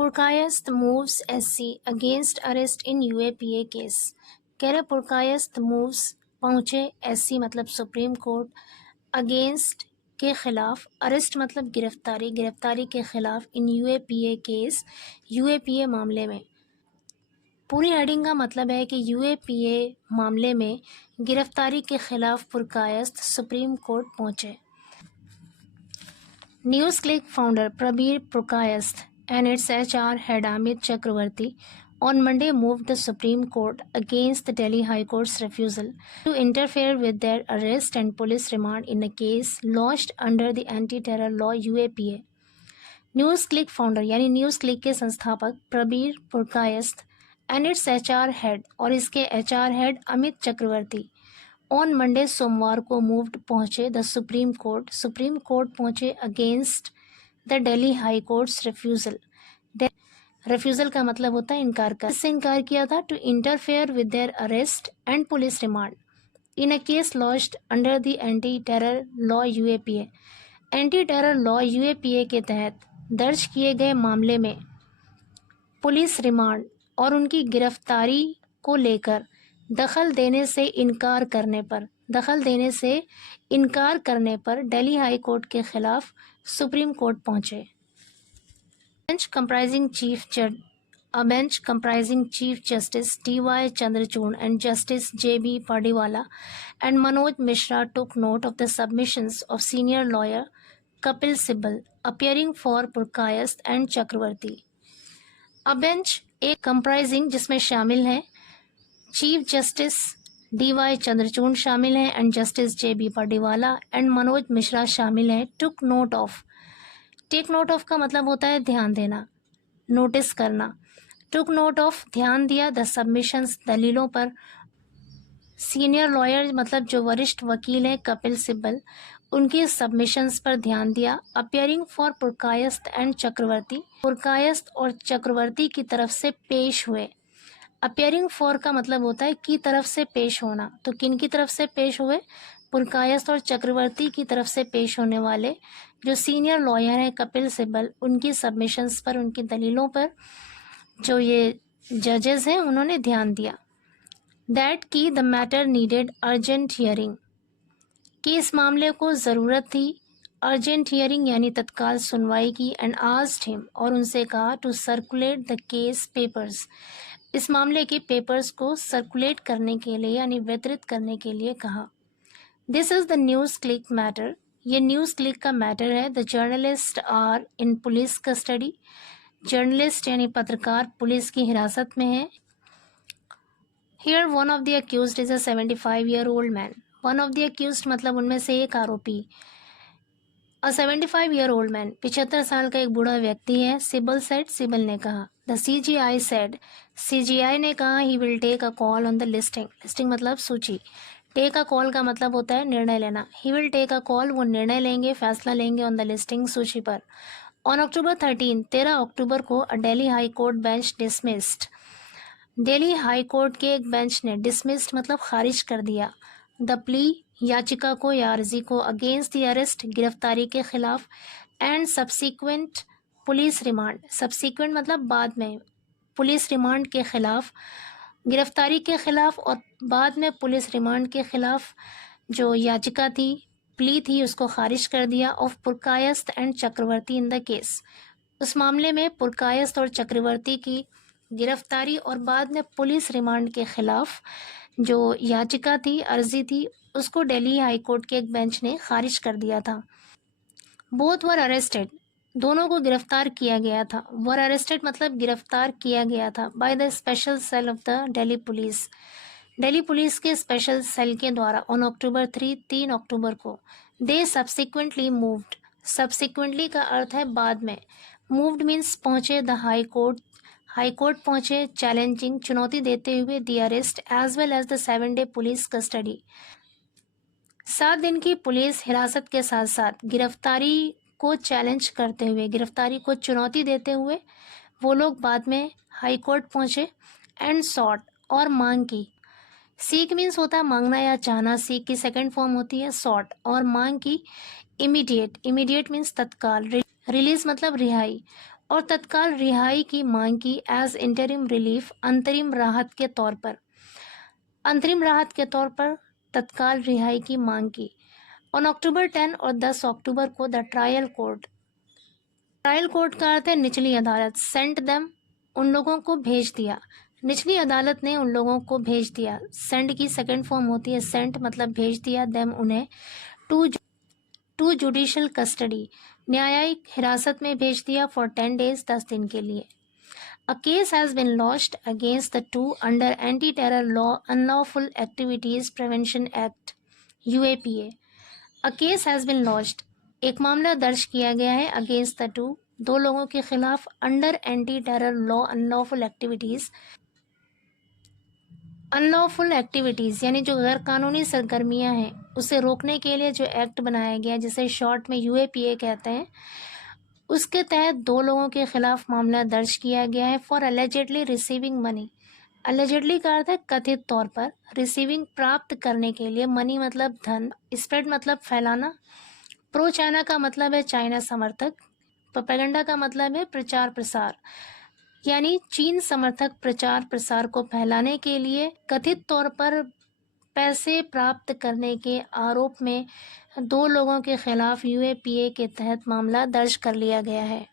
Purkayastha moves SC against arrest in UAPA case. कह रहे Purkayastha moves पहुंचे SC मतलब सुप्रीम कोर्ट, अगेंस्ट के खिलाफ, अरेस्ट मतलब गिरफ्तारी, गिरफ्तारी के खिलाफ इन UAPA केस, UAPA मामले में। पूरी हेडिंग का मतलब है कि UAPA मामले में गिरफ्तारी के खिलाफ पुरकायस्त सुप्रीम कोर्ट पहुंचे। News click founder Prabir Purkayastha and its HR head Amit Chakravarti on Monday moved the Supreme Court against the Delhi High Court's refusal to interfere with their arrest and police remand in a case launched under the anti-terror law UAPA। NewsClick founder यानी NewsClick के संस्थापक Prabir Purkayastha and its HR head और इसके HR head Amit Chakraborty on Monday सोमवार को moved पहुंचे the supreme court पहुंचे against the Delhi high court's refusal का मतलब होता है इनकार कर। इससे इनकार किया था to interfere with their arrest and police remand in a case launched under the anti terror law UAPA। Anti terror law UAPA के तहत दर्ज किए गए मामले में पुलिस रिमांड और उनकी गिरफ्तारी को लेकर दखल देने से इनकार करने पर दिल्ली हाई कोर्ट के खिलाफ सुप्रीम कोर्ट पहुंचे। Bench comprising Chief Justice D.Y. Chandrachud and Justice J.B. Pardiwala and Manoj Mishra took note of the submissions of senior lawyer Kapil Sibal appearing for Purkayasth and Chakravarti। A bench एक comprising जिसमें शामिल हैं chief justice D.Y. Chandrachud शामिल हैं and justice J.B. Pardiwala and Manoj Mishra शामिल हैं। Take note of का मतलब होता है ध्यान देना, नोटिस करना। टुक नोट ऑफ ध्यान दिया, द सबमिशंस दलीलों पर। सीनियर लॉयर मतलब जो वरिष्ठ वकील हैं कपिल सिब्बल, उनके सबमिशंस पर ध्यान दिया। अपियरिंग फॉर पुरकायस्थ एंड चक्रवर्ती, पुरकायस्थ और चक्रवर्ती की तरफ से पेश हुए। अपियरिंग फॉर का मतलब होता है की तरफ से पेश होना, तो किन की तरफ से पेश हुए? पुरकायस्थ और चक्रवर्ती की तरफ से पेश होने वाले जो सीनियर लॉयर हैं कपिल सिब्बल, उनकी सबमिशंस पर, उनकी दलीलों पर जो ये जजेस हैं उन्होंने ध्यान दिया। दैट की the matter needed urgent hearing, कि इस मामले को ज़रूरत थी अर्जेंट हियरिंग यानी तत्काल सुनवाई की। एंड आस्क्ड हिम, और उनसे कहा to circulate the case papers, इस मामले के पेपर्स को सर्कुलेट करने के लिए यानी वितरित करने के लिए कहा। This is the NewsClick matter, ये न्यूज़ क्लिक का मैटर है। The journalist are in police custody, journalist यानी पत्रकार पुलिस की हिरासत में है। Here one of the accused is a 75-year-old man, one of the accused मतलब उनमें से एक आरोपी। अ 75-year-old मैन, 75 साल का एक बूढ़ा व्यक्ति है। सिबल सेड, सिबल ने कहा। द CGI सेड, CGI ने कहा he will take a call on the listing, listing मतलब सूची। टेक अ कॉल का मतलब होता है निर्णय लेना। He will take a call, वो निर्णय लेंगे, फैसला लेंगे ऑन द लिस्टिंग, सूची पर। ऑन अक्टूबर 13 अक्टूबर को a Delhi high court bench dismissed, Delhi high court के एक बेंच ने डिसमिस्ड मतलब खारिज कर दिया द प्ली, याचिका को या अर्जी को, अगेंस्ट द अरेस्ट गिरफ्तारी के खिलाफ, and subsequent police remand, subsequent मतलब बाद में, पुलिस रिमांड के खिलाफ, गिरफ्तारी के खिलाफ और बाद में पुलिस रिमांड के खिलाफ जो याचिका थी, प्ली थी, उसको खारिज कर दिया। Of Purkayastha and Chakraborty in the case, उस मामले में पुरकायस्थ और चक्रवर्ती की गिरफ्तारी और बाद में पुलिस रिमांड के खिलाफ जो याचिका थी, अर्जी थी, उसको दिल्ली हाई कोर्ट के एक बेंच ने खारिज कर दिया था। बोथ वर अरेस्टेड, दोनों को गिरफ्तार किया गया था। वर अरेस्टेड मतलब गिरफ्तार किया गया था by the special cell of the Delhi police, Delhi police के स्पेशल सेल के द्वारा ऑन अक्टूबर 3 अक्टूबर को। दे सब्सिक्वेंटली मूव्ड, सब्सिक्वेंटली का अर्थ है बाद में, मूव्ड मीन्स पहुंचे द हाई कोर्ट पहुंचे, चैलेंजिंग चुनौती देते हुए the arrest as well as the 7-day police custody, 7 दिन की पुलिस हिरासत के साथ साथ गिरफ्तारी को चैलेंज करते हुए, गिरफ्तारी को चुनौती देते हुए वो लोग बाद में हाई कोर्ट पहुंचे। एंड सॉट, और मांग की। सीक मीन्स होता है मांगना या चाहना, सीक की सेकंड फॉर्म होती है सॉट, और मांग की इमीडिएट, इमीडिएट मीन्स तत्काल। रिलीज मतलब रिहाई, और तत्काल रिहाई की मांग की एज इंटरिम रिलीफ, अंतरिम राहत के तौर पर। अंतरिम राहत के तौर पर तत्काल रिहाई की मांग की। ऑन अक्टूबर 10 और 10 अक्टूबर को द ट्रायल कोर्ट का अर्थ है निचली अदालत, सेंट देम, उन लोगों को भेज दिया। निचली अदालत ने उन लोगों को भेज दिया। सेंड की सेकंड फॉर्म होती है सेंट, मतलब भेज दिया, देम उन्हें, टू जुडिशियल कस्टडी, न्यायिक हिरासत में भेज दिया, फॉर 10 days, 10 दिन के लिए। A case has been lodged against the two under Anti-Terror Law Unlawful Activities Prevention Act UAPA. A case has been lodged. एक मामला दर्ज किया गया है अगेंस्ट द टू, दो लोगों के खिलाफ, under anti terror law unlawful activities. Unlawful activities यानी जो गैर कानूनी सरगर्मियां हैं उसे रोकने के लिए जो एक्ट बनाया गया जिसे शॉर्ट में यूएपीए कहते हैं, उसके तहत दो लोगों के खिलाफ मामला दर्ज किया गया है for allegedly receiving money. Allegedly का अर्थ है कथित तौर पर, रिसीविंग प्राप्त करने के लिए, मनी मतलब धन, स्प्रेड मतलब फैलाना, प्रो चाइना का मतलब है चाइना समर्थक, प्रोपेगेंडा का मतलब है प्रचार प्रसार, यानी चीन समर्थक प्रचार प्रसार को फैलाने के लिए कथित तौर पर पैसे प्राप्त करने के आरोप में दो लोगों के खिलाफ यूएपीए के तहत मामला दर्ज कर लिया गया है।